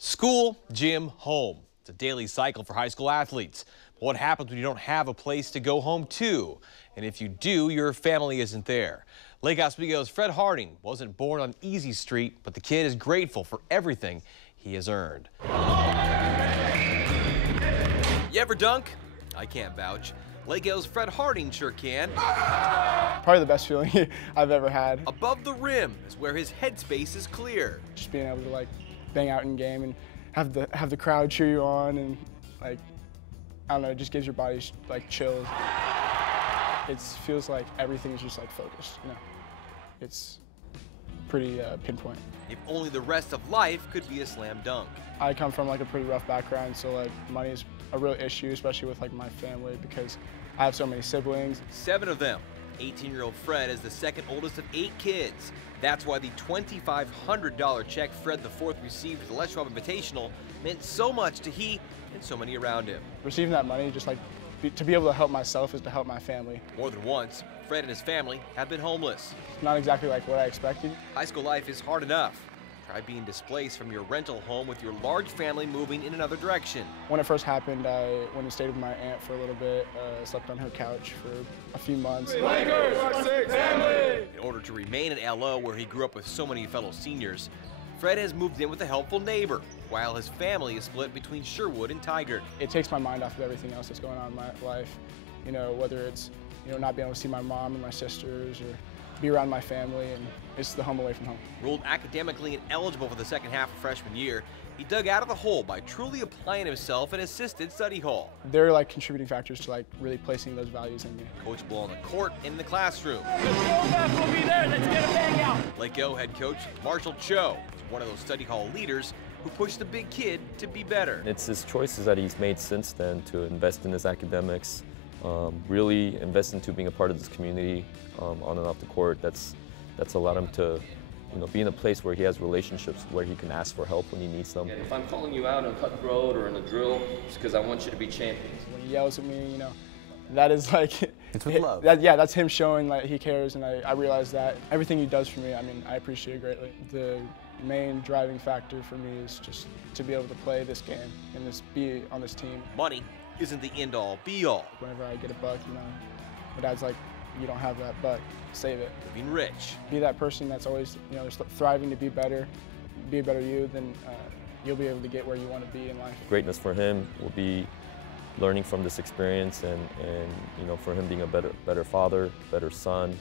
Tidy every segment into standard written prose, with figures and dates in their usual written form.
School, gym, home. It's a daily cycle for high school athletes. But what happens when you don't have a place to go home to? And if you do, your family isn't there. Lake Oswego's Fred Harding wasn't born on Easy Street, but the kid is grateful for everything he has earned. You ever dunk? I can't vouch. Lake O's Fred Harding sure can. Probably the best feeling I've ever had. Above the rim is where his headspace is clear. Just being able to bang out in game and have the crowd cheer you on, and I don't know, it just gives your body chills. It feels like everything is just focused, you know. It's pretty pinpoint. If only the rest of life could be a slam dunk. I come from a pretty rough background, so money is a real issue, especially with my family, because I have so many siblings. 7 of them. 18-year-old Fred is the second oldest of 8 kids. That's why the $2,500 check Fred IV received at the Les Schwab Invitational meant so much to he and so many around him. Receiving that money, just to be able to help myself is to help my family. More than once, Fred and his family have been homeless. Not exactly what I expected. High school life is hard enough. Try being displaced from your rental home with your large family moving in another direction. When it first happened, I went and stayed with my aunt for a little bit, slept on her couch for a few months. Lakers, family! In order to remain in LO, where he grew up with so many fellow seniors, Fred has moved in with a helpful neighbor, while his family is split between Sherwood and Tigard. It takes my mind off of everything else that's going on in my life, you know, whether it's not being able to see my mom and my sisters, or be around my family, and it's the home away from home. Ruled academically ineligible for the second half of freshman year, he dug out of the hole by truly applying himself in assisted study hall. They're contributing factors to really placing those values in me. Coachable on the court and in the classroom. We'll be there. Let's get a bang out. Lake O head coach Marshall Cho is one of those study hall leaders who pushed the big kid to be better. It's his choices that he's made since then to invest in his academics, really invest into being a part of this community on and off the court. That's allowed him to be in a place where he has relationships, where he can ask for help when he needs them. If I'm calling you out in cutthroat or in a drill, it's because I want you to be champions. When he yells at me, that is it's with love. That's him showing he cares, and I realize that everything he does for me, I appreciate it greatly. The main driving factor for me is just to be able to play this game and be on this team. Money isn't the end-all, be-all. Whenever I get a buck, my dad's like, you don't have that buck, save it. Being rich. Be that person that's always just thriving to be better, be a better you, then you'll be able to get where you want to be in life. Greatness for him will be learning from this experience, and for him being a better father, better son,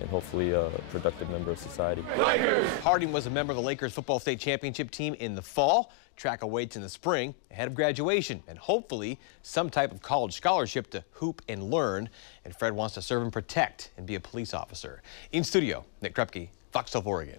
and hopefully a productive member of society. Lakers! Harding was a member of the Lakers football state championship team in the fall. Track awaits in the spring ahead of graduation, and hopefully some type of college scholarship to hoop and learn. And Fred wants to serve and protect and be a police officer. In studio, Nick Krupke, Fox 12 Oregon.